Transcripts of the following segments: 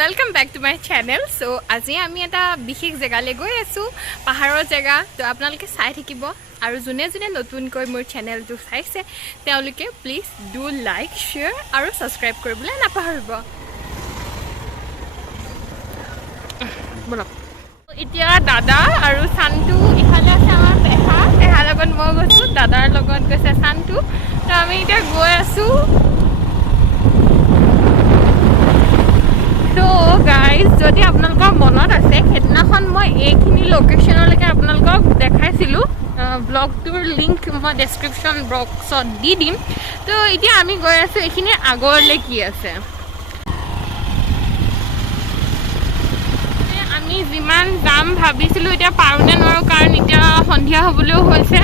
Welcome back to my channel. So आज आम एटा विशेष जगह गई आसो पहाड़र जगह। तो आपनालोके चाई থাকিব और जोने जोने नतुनक मोर चैनल चाइसे प्लीज डू लाइक शेयर और सब्सक्राइब কৰিবলৈ নাপাহৰিব। এতিয়া দাদা আৰু শান্তু ইফালে আছে আমাৰ পেহাৰ লগত মই গৈছোঁ, দাদাৰ লগত গৈছে শান্তু। তো আমি এতিয়া গৈ আছোঁ। তো গাইজ যদি আপোনালোকৰ মনত আছে সেইদিনাখন মই এইখিনি লোকেশ্যনলৈকে আপোনালোকক দেখাইছিলোঁ, ব্লগটোৰ লিংক মই ডেছক্ৰিপশ্যন বক্সত দি দিম। তো এতিয়া আমি গৈ আছোঁ এইখিনি আগৰলৈ কি আছে। আমি যিমান যাম ভাবিছিলোঁ এতিয়া পাৰোঁনে নোৱাৰোঁ, কাৰণ এতিয়া সন্ধিয়া হ'বলৈও হৈছে,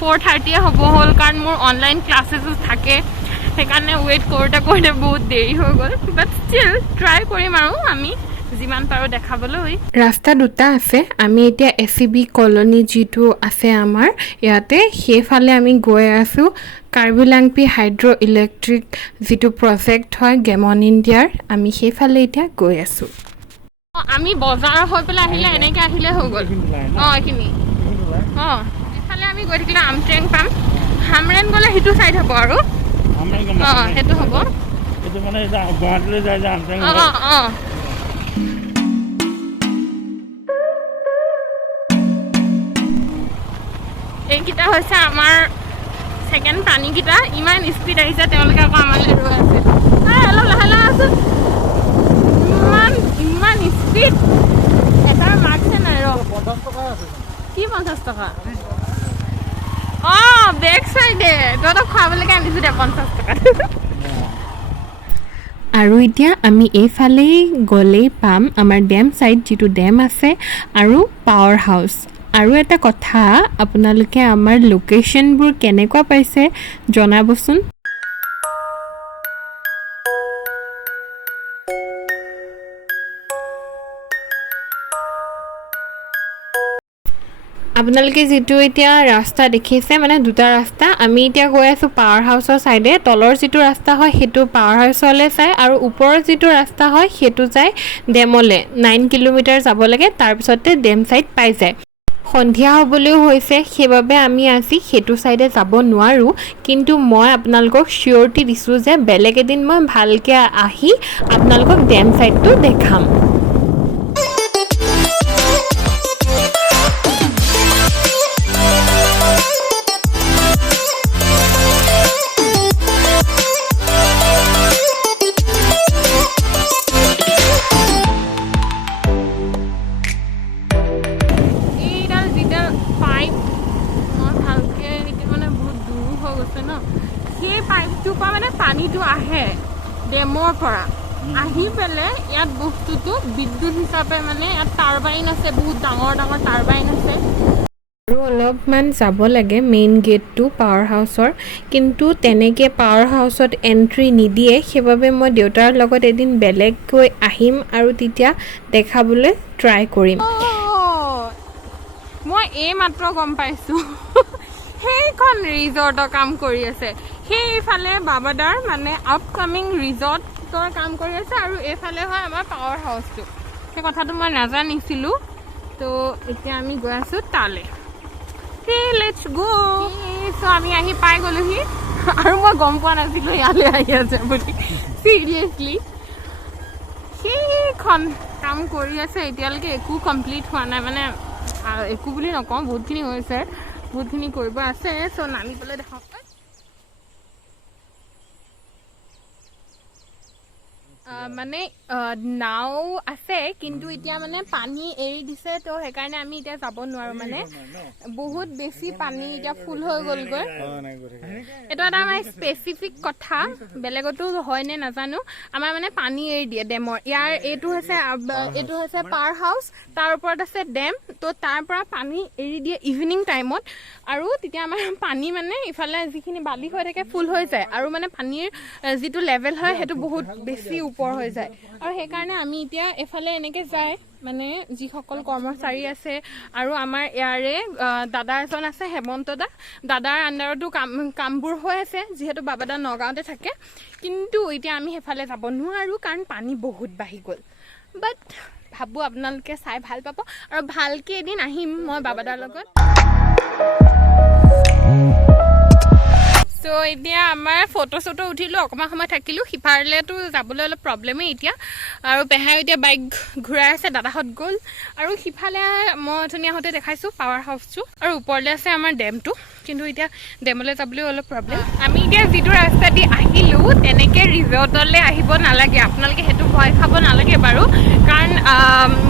4:30 হ'ব হ'ল, কাৰণ মোৰ অনলাইন ক্লাছেছো থাকে। সেইকাৰণে ৱেইট কৰোঁতে কৰোঁতে বহুত দেৰি হৈ গ'ল, বাট ষ্টিল ট্ৰাই কৰিম আৰু আমি যিমান পাৰোঁ দেখাবলৈ। ৰাস্তা দুটা আছে। আমি এতিয়া SCB কলনী যিটো আছে আমাৰ ইয়াতে, সেইফালে আমি গৈ আছোঁ। কাৰ্বি লাংপি হাইড্ৰ' ইলেক্ট্ৰিক যিটো প্ৰজেক্ট হয় গেমন ইণ্ডিয়াৰ, আমি সেইফালে এতিয়া গৈ আছোঁ। আমি বজাৰ হৈ পেলাই আহিলে এনেকৈ আহিলে হৈ গ'ল। এইখিনি এইফালে আমি গৈ থাকিলে আমট্ৰেং পাম। হামৰেং গ'লে সেইটো ছাইড হ'ব আৰু সেইটো হ'ব। এইকেইটা হৈছে আমাৰ ছেকেণ্ড পানীকেইটা। ইমান স্পীড আহিছে, তেওঁলোকে আকৌ আমালৈ ৰৈ আছে। অলপ লাহে লাহে আছোঁ, ইমান স্পীড। এটাৰ মাৰ্কছে নাই ৰ। কি 50 টকা? বেক চাইডে তহঁতক খুৱাবলৈকে আনিছোঁ দে 50 টকাত। আৰু এতিয়া আমি এইফালেই গ'লেই পাম আমাৰ ডেম ছাইড, যিটো ডেম আছে আৰু পাৱাৰ হাউচ। আৰু এটা কথা, আপোনালোকে আমাৰ লোকেশ্যনবোৰ কেনেকুৱা পাইছে জনাবচোন। আপোনালোকে যিটো এতিয়া ৰাস্তা দেখিছে, মানে দুটা ৰাস্তা। আমি এতিয়া গৈ আছোঁ পাৱাৰ হাউচৰ ছাইডে। তলৰ যিটো ৰাস্তা হয় সেইটো পাৱাৰ হাউচলৈ যায়, আৰু ওপৰৰ যিটো ৰাস্তা হয় সেইটো যায় ডেমলৈ। 9 কিলোমিটাৰ যাব লাগে, তাৰপিছতে ডেম ছাইড পাই যায়। সন্ধিয়া হ'বলৈও হৈছে, সেইবাবে আমি আজি সেইটো ছাইডে যাব নোৱাৰোঁ। কিন্তু মই আপোনালোকক চিয়ৰিটি দিছোঁ যে বেলেগ এদিন মই ভালকৈ আহি আপোনালোকক ডেম ছাইডটো দেখাম। সেই পাইপটোৰ পৰা মানে পানীটো আহে ডেমৰ পৰা আহি পেলাই ইয়াত বস্তুটো বিদ্যুৎ হিচাপে মানে ইয়াত টাৰবাইন আছে, বহুত ডাঙৰ ডাঙৰ টাৰবাইন আছে। আৰু অলপমান যাব লাগে মেইন গেটটো পাৱাৰ হাউচৰ, কিন্তু তেনেকৈ পাৱাৰ হাউচত এণ্ট্ৰি নিদিয়ে। সেইবাবে মই দেউতাৰ লগত এদিন বেলেগকৈ আহিম আৰু তেতিয়া দেখাবলৈ ট্ৰাই কৰিম। মই এই মাত্ৰ গম পাইছোঁ সেইখন ৰিজৰ্টৰ কাম কৰি আছে। সেইফালে বাবাদাৰ মানে আপকামিং ৰিজৰ্টৰ কাম কৰি আছে, আৰু এইফালে হয় আমাৰ পাৱাৰ হাউচটো। সেই কথাটো মই নাজানিছিলোঁ। তো এতিয়া আমি গৈ আছোঁ তালৈ। লেটছ গো। চ' আমি আহি পাই গ'লোহি, আৰু মই গম পোৱা নাছিলোঁ ইয়ালৈ আহি আছে বুলি। চিৰিয়াছলি সেইখন কাম কৰি আছে এতিয়ালৈকে, একো কমপ্লিট হোৱা নাই। মানে একো বুলি নকওঁ, বহুতখিনি হৈছে, বহুতখিনি কৰিব আছে। চ' নামি পেলাই দেখাওক। মানে নাও আছে, কিন্তু এতিয়া মানে পানী এৰি দিছে, তো সেইকাৰণে আমি এতিয়া যাব নোৱাৰোঁ। মানে বহুত বেছি পানী এতিয়া ফুল হৈ গ'লগৈ। এইটো এটা আমাৰ স্পেচিফিক কথা, বেলেগতো হয়নে নাজানো। আমাৰ মানে পানী এৰি দিয়ে ডেমৰ। ইয়াৰ এইটো হৈছে পাৱাৰ হাউচ, তাৰ ওপৰত আছে ডেম। তো তাৰ পৰা পানী এৰি দিয়ে ইভিনিং টাইমত, আৰু তেতিয়া আমাৰ পানী মানে ইফালে যিখিনি বালি হৈ থাকে ফুল হৈ যায়, আৰু মানে পানীৰ যিটো লেভেল হয় সেইটো বহুত বেছি ওপৰ হৈ যায়। আৰু সেইকাৰণে আমি এতিয়া এফালে এনেকৈ যায়, মানে যিসকল কৰ্মচাৰী আছে, আৰু আমাৰ ইয়াৰে দাদা এজন আছে হেমন্ত দা, দাদাৰ আণ্ডাৰতো কামবোৰ হৈ আছে, যিহেতু বাবাদা নগাঁৱতে থাকে। কিন্তু এতিয়া আমি সেইফালে যাব নোৱাৰোঁ, কাৰণ পানী বহুত বাঢ়ি গ'ল। বাট ভাবোঁ আপোনালোকে চাই ভাল পাব আৰু ভালকৈ এদিন আহিম মই বাবাদাৰ লগত। চ' এতিয়া আমাৰ ফটো চটো উঠিলোঁ, অকণমান সময় থাকিলোঁ, সিফালেতো যাবলৈ অলপ প্ৰব্লেমেই এতিয়া। আৰু পেহাই এতিয়া বাইক ঘূৰাই আছে, দাদাহঁত গ'ল। আৰু সিফালে মই ধুনীয়া আহোঁতে দেখাইছোঁ পাৱাৰ হাউচটো, আৰু ওপৰলৈ আছে আমাৰ ডেমটো, কিন্তু এতিয়া ডেমলৈ যাবলৈ অলপ প্ৰব্লেম। আমি এতিয়া যিটো ৰাস্তা দি আহিলোঁ তেনেকৈ ৰিজৰ্টলৈ আহিব নালাগে, আপোনালোকে সেইটো ভয় খাব নালাগে বাৰু, কাৰণ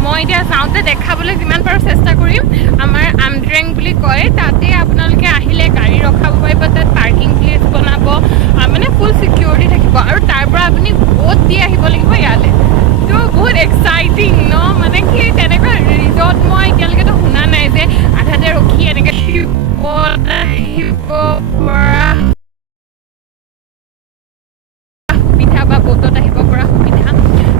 মই এতিয়া যাওঁতে দেখাবলৈ যিমান পাৰোঁ চেষ্টা কৰিম। আমাৰ আমড্ৰেং বুলি কয়, তাতে আপোনালোকে আহিলে গাড়ী ৰখাব পাৰিব, তাত পাৰ্কিং প্লেচ বনাব, মানে ফুল ছিকিউৰিটি থাকিব, আৰু তাৰ পৰা আপুনি ব'ট দি আহিব লাগিব ইয়ালৈ। তো বহুত এক্সাইটিং ন, মানে কি তেনেকুৱা ৰিজৰ্ট মই এতিয়ালৈকেতো শুনা নাই যে আধাতে ৰখি এনেকৈ আহিব পৰা সুবিধা বা ব'টত আহিব পৰা সুবিধা।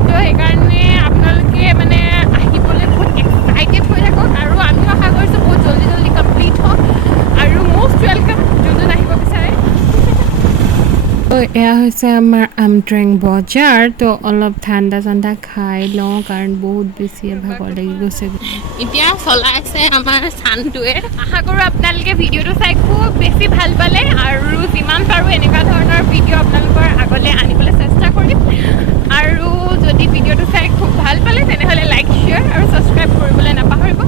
তো সেইকাৰণে আপোনালোকে মানে আহিবলৈ বহুত এক্সাইটেড হৈ থাকক, আৰু আমিও আশা কৰিছোঁ বহুত জল্দি জল্দি কমপ্লিট হওক, আৰু মষ্ট ৱেলকাম যোন যোন আহিব বিচাৰে। এয়া হৈছে আমাৰ আমট্ৰেং বজাৰ। তো অলপ ঠাণ্ডা চাণ্ডা খাই লওঁ, কাৰণ বহুত বেছি ভাগৰ লাগি গৈছে। এতিয়া চলাই আছে আমাৰ চানটোৱে। আশা কৰোঁ আপোনালোকে ভিডিঅ'টো চাই খুব বেছি ভাল পালে, আৰু যিমান পাৰোঁ এনেকুৱা ধৰণৰ ভিডিঅ' আপোনালোকৰ আগলৈ আনিবলৈ চেষ্টা কৰিম। আৰু যদি ভিডিঅ'টো চাই খুব ভাল পালে তেনেহ'লে লাইক, শ্বেয়াৰ আৰু ছাবস্ক্ৰাইব কৰিবলৈ নাপাহৰিব।